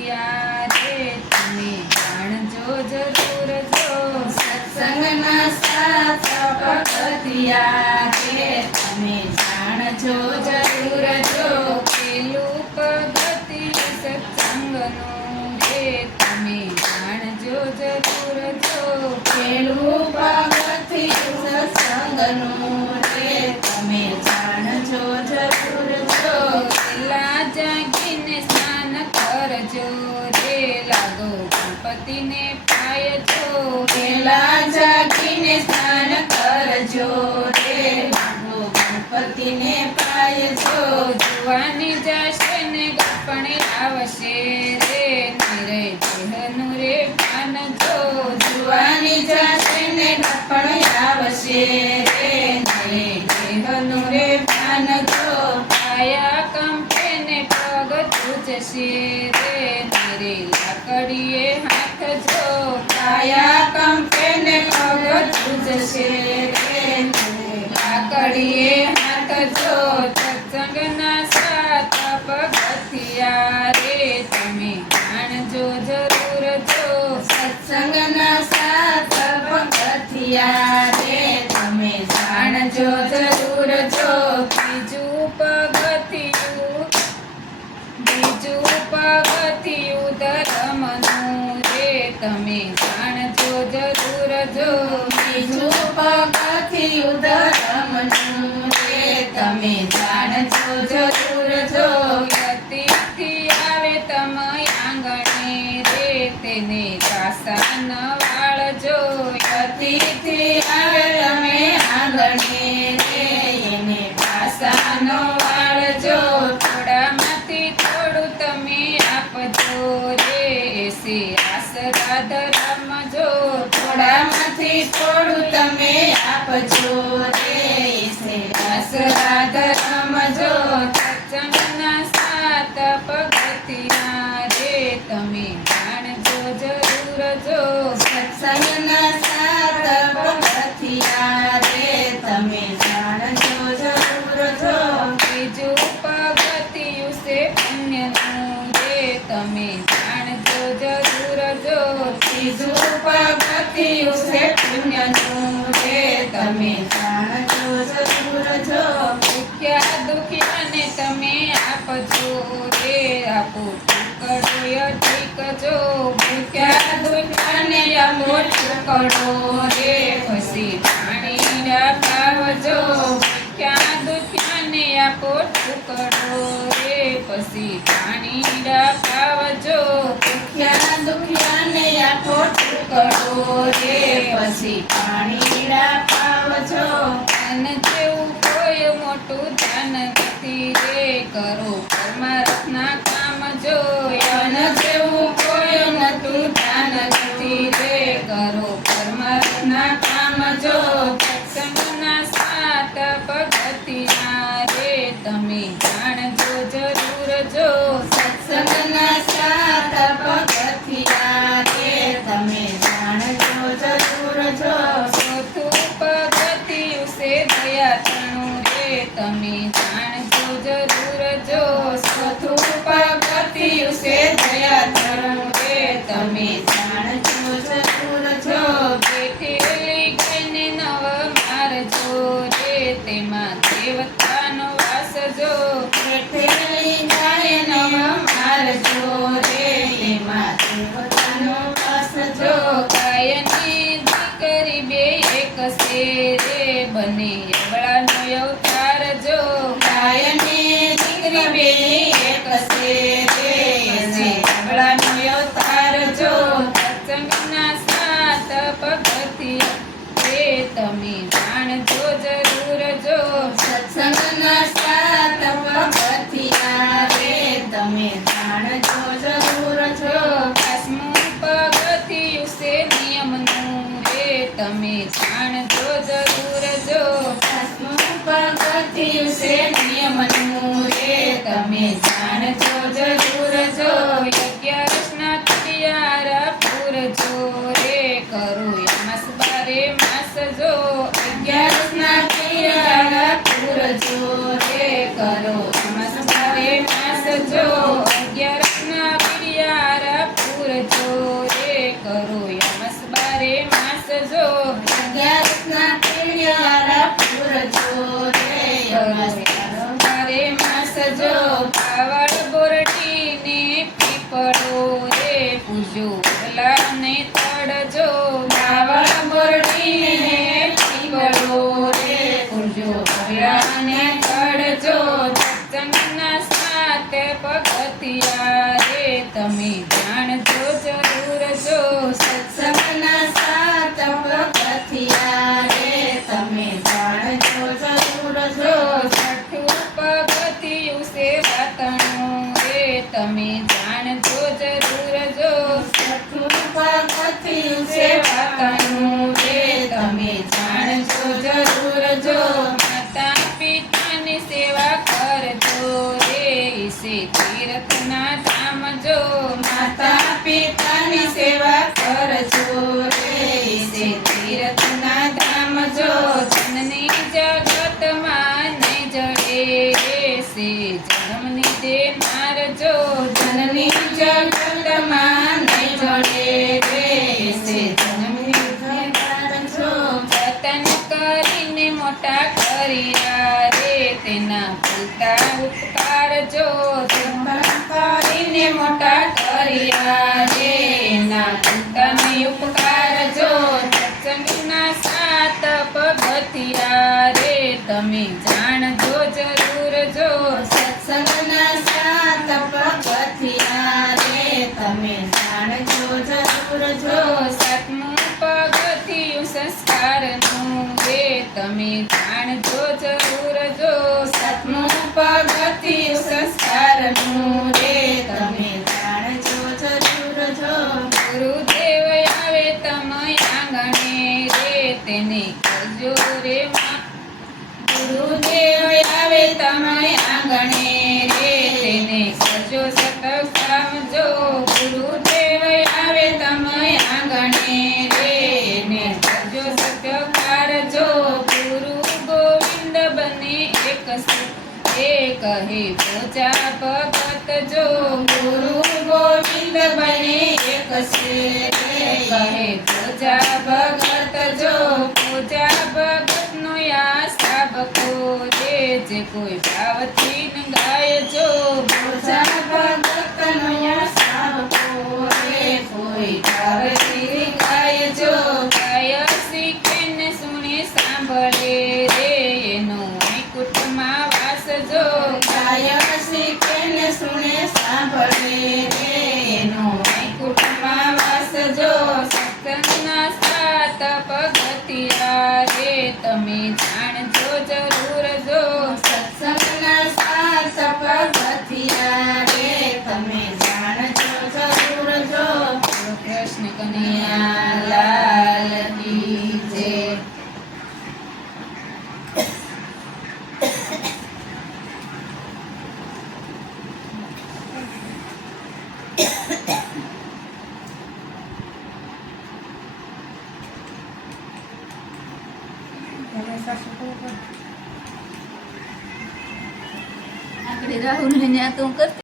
પગથિયા રે તમે જાણજો જરૂર જો સત્સંગના 7 પગથિયા રે તમે જાણજો જરૂર જો પેલું પગથિયું સત્સંગનું રે તમે જાણજો જરૂર જો પેલું પગથિયું સત્સંગનું રે તમે જાણજો જરૂર જો પેલા જાગીને સ્નાન કરજો રે લાગો ગણપતિને પાયજો પેલા જાગીને સ્નાન કરજો રે લાગો ગણપતિને પાયજો જુવાની જશે ને ગપણે આવશે રે નિરે દેહનું રે પાનજો જુવાની જશે ને ગપણ આવશે રે નરે દેહનું રે પાનજો કાયા કંપે ને પગ તૂટશે રે નિરે લાકડીએ હાથ જો કાયા કંપે ને પગ તૂટશે રે નરે લાકડીએ હાથ જો સત્સંગના 7 પગથિયા રે તમે જાણજો જરૂર જો સત્સંગના 7 પગથિયા રે તમે જાણજો જરૂર જો બીજું પગથિયું ધર્મનું રે તમે જાણજો જરૂર જો બીજું પગથિયું ધર્મનું રે તમે જાણજો જરૂર જો અતિથિ આવે તમ આંગણે રે તેને દાસન વાળજો અતિથિ આવે તમે આંગણે રે એને પાસાનો વાળજો થોડામાંથી થોડું તમે આપજો રે એસે આશરા ધર્મજો થોડામાંથી થોડું તમે આપજો રે સે આશરા ધર્મજો સત્સંગના 7 પગથિયા રે તમે જાણજો જરૂર જો સત્સંગના 7 પગથિયા રે તમે જાણજો જરૂર જો બીજું પગથિયું છે પુણ્યનું રે તમે જાણજો જરૂર જો ત્રીજું પગથિયું છે પુણ્યનું રે તમે જાણજો જરૂર જો ભૂખ્યા દુખિયાને તમે આપજો રે આપો ટુકડો અધિક જો ભૂખ્યા દુખિયાને આપો ટુકડો રે પછી પાણી પાવજો ભૂખ્યા દુખિયાને આપો ટુકડો રે પછી પાણી પાવજો ભૂખ્યા દુખિયાને આપો ટુકડો રે પછી પાણીડા પાવજો ધન જેવું કોઈ મોટું ધન નથી રે કરો પરમાર્થના કામ જો ધન જેવું કોઈ મોટું ધન નથી રે કરો પરમાર્થના કામ જો સત્સંગના 7 પગથિયા રે તમે જાણજો જરૂર જો સત્સંગના 7 પગથિયા રે તમે જાણજો જરૂર જો ચોથું પગથિયું છે દયાતણું રે તમે જાણજો જરૂર જો ચોથું પગથિયું છે દયાતણું રે તમે જાણજો જરૂર જો બેઠેલી ગાયને નવ મારજો રે તેમાં દેવતાનો વાસ જો બેઠેલી ગાયનો મારજો રે એમાં દેવતાનો વાસ જો ગાયની દીકરી બે એક છે રે બને એવળાનો અવતાર જો ગાયની દીકરી બે એક છે રે એને અબળાનો અવતાર જો સત્સંગના 7 પગથિયા રે તમે જાણજો જરૂર જો સત્સંગના 7 પગથિયા રે તમે જાણજો જરૂર જો 5મું પગથિયું છે જાણજો જરૂર જો સત્સંગના સાત પગથિયા રે તમે જાણજો જરૂર જો છઠ્ઠું પગથિયું સેવાતણું રે તમે જાણજો જરૂર જો છઠ્ઠું પગથિયું સેવાતણું રે તમે જાણજો જરૂર જો માતા પિતાની સેવા કરજો રે ઈસે તીર્થના ધામ જો માતા પિતાની સેવા કરજો રે ઈસે તીર્થના ધામ જો જનની જગતમાં નહીં જડે સે જન્મની દેનાર જો જનની જગતમાં નહીં જોડે રે ઈસે જન્મની જગત જો જતન કરીને મોટા કર્યા રે તેના ભૂલતા ઉપકાર જો કરીને મોટા કર્યા રે એના તને ઉપકાર જો સત્સંગના સાત પગથિયા રે તમે જાણજો જરૂર જો સત્સંગના સાત પગથિયા રે તમે જાણજો જરૂર જો સાતમું પગથિયું સંસ્કારનું રે તમે જાણજો જરૂર જો સાતમું પગથિયું સંસ્કારનું રે તમે જાણજો જરૂર જો ગુરુદેવ આવે તમે આંગણે રે તેને કરજો રે ગુરુદેવ આવે તમે આંગણે રે તેને કરજો સતત સમજો ગુરુદેવ આવે તમે આંગણે રે એને કરજો સત્યકાર જો ગુરુ ગોવિંદ બને એક એ કહે પૂજા ભગત જો ગુરુ ગોવિંદ બને એક છે રે કહે પૂજા ભગત જો પૂજા ભગતનો યા સાબકો રે જે કોઈ ભાવથી ન ગાય જો પૂજા ભગતનો સાબકો રે કોઈ ભાવથી ગાય જો ગાય શીખે ને સુણે સાંભળે રે એનો કુટમાં વાસ જો ગાય શીખે ને સુણે સાંભળે રે એનો કુટુંબમાં વાસ જો સત્સંગના સાત પગથિયા રે તમે જાણજો જરૂર જો સત્સંગના સાત પગથિયા રે તમે જાણજો જરૂર જો કૃષ્ણ કનૈયા કનૈયા લાલ કી જય. આગળ રાહુલ ને આ તો હું કરતી